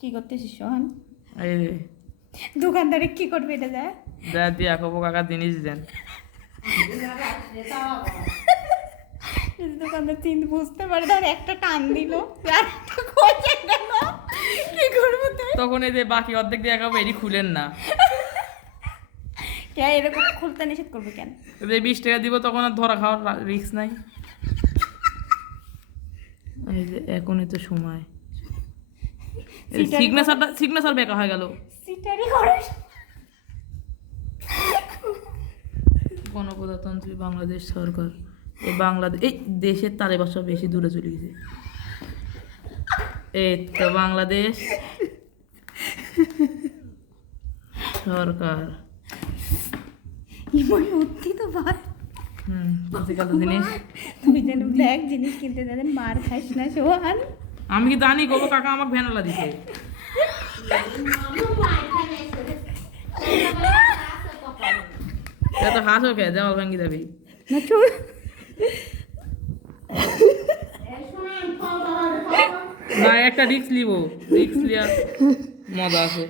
কি করতেছিস সোহান? এই রে দোকানদারে কি করবে এটা যায়? দেখ দিয়ে আকবো কাকা জিনিস দেন। দোকানদার চিন্তা বুঝতে পারে ধর একটা টান দিল আর একটা খোঁজে গেল, কি করবো তুই? তখন এই যে বাকি অর্ধেক দিয়ে আঁকাবো এটি খুলেন না, কে এরকম খুলতে নিষেধ করবে কেন? যে 20 টাকা দিব তখন আর ধরা খাওয়ার রিস্ক নাই। এই যে এখনই তো সময়, সিগনেচার বেকা হয়ে গেল। সিটারি করিস? গণপ্রজাতন্ত্রী বাংলাদেশ সরকার, এই বাংলাদেশ এই দেশের তালে বাসা বেশি দূরে চলে গেছে। এই তো বাংলাদেশ সরকার। ইমন উঠতি তো ভাই। কত জিনিস তুই যেন ব্ল্যাক জিনিস কিনতে যাবেন, মার খাইস না সোহান। আমি কি জানি গো কাকা আমাকে ভ্যানলা দিছে। এত হাসো কে, দেওয়াল ভাঙ্গি যাবি না চুল না, একটা রিস্ক লিব, রিস্ক লিয়া মজা আছে।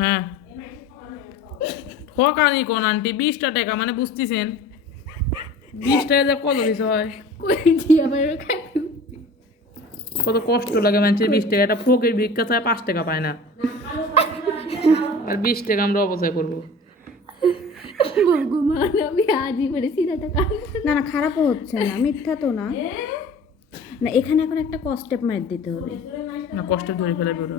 হ্যাঁ ঠকানি কোন আন্টি, 20টা টাকা মানে বুঝতেছেন, 20 টাকা যে কত দিতে হয়, কত কষ্ট লাগে মানুষের। 20 টাকা একটা ফকির ভিক্ষা চায় 5 টাকা পায় না, আর 20 টাকা আমরা অপচয় করবো। না না, খারাপও হচ্ছে না, মিথ্যা তো না। না এখানে এখন একটা কস্টেপ মার দিতে হবে। না কষ্টে ধরে ফেলে পুরো।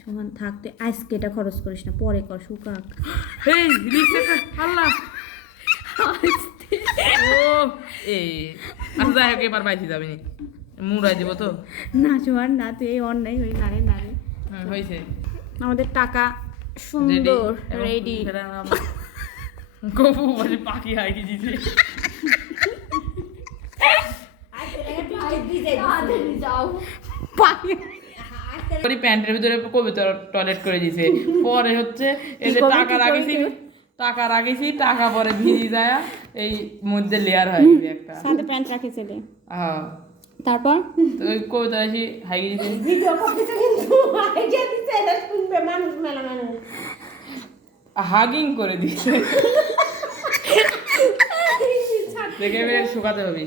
সোহান থাকতে আজকে এটা খরচ করিস না, পরে কর শুকাক। এই রিক্সা আল্লাহ ও এই আচ্ছা যাই হোক এবার বাইতে যাবি নি, মুড়াই দিব তো। না সোহান না, তুই এই অন্যায় হই না রে, না রে। হয়েছে আমাদের টাকা সুন্দর রেডি। গপু বলে পাখি হয় কি দিতে প্যান্টের ভিতরে কবিতা টয়লেট করে দিছে। পরে হচ্ছে এই যে টাকা রাখিছি টাকা পরে ভিজি যায় এই মধ্যে লেয়ার হয় একটা, সাথে প্যান্ট রাখিছিলে। হ্যাঁ তারপর তো ওই কবিতা আসি হাইগি দিছে, ভিডিও করতেছে কিন্তু আইডিয়া দিছে, এটা শুনবে মানুষ, মেলা মানুষ হাগিং করে দিছে। দেখে শুকাতে হবে।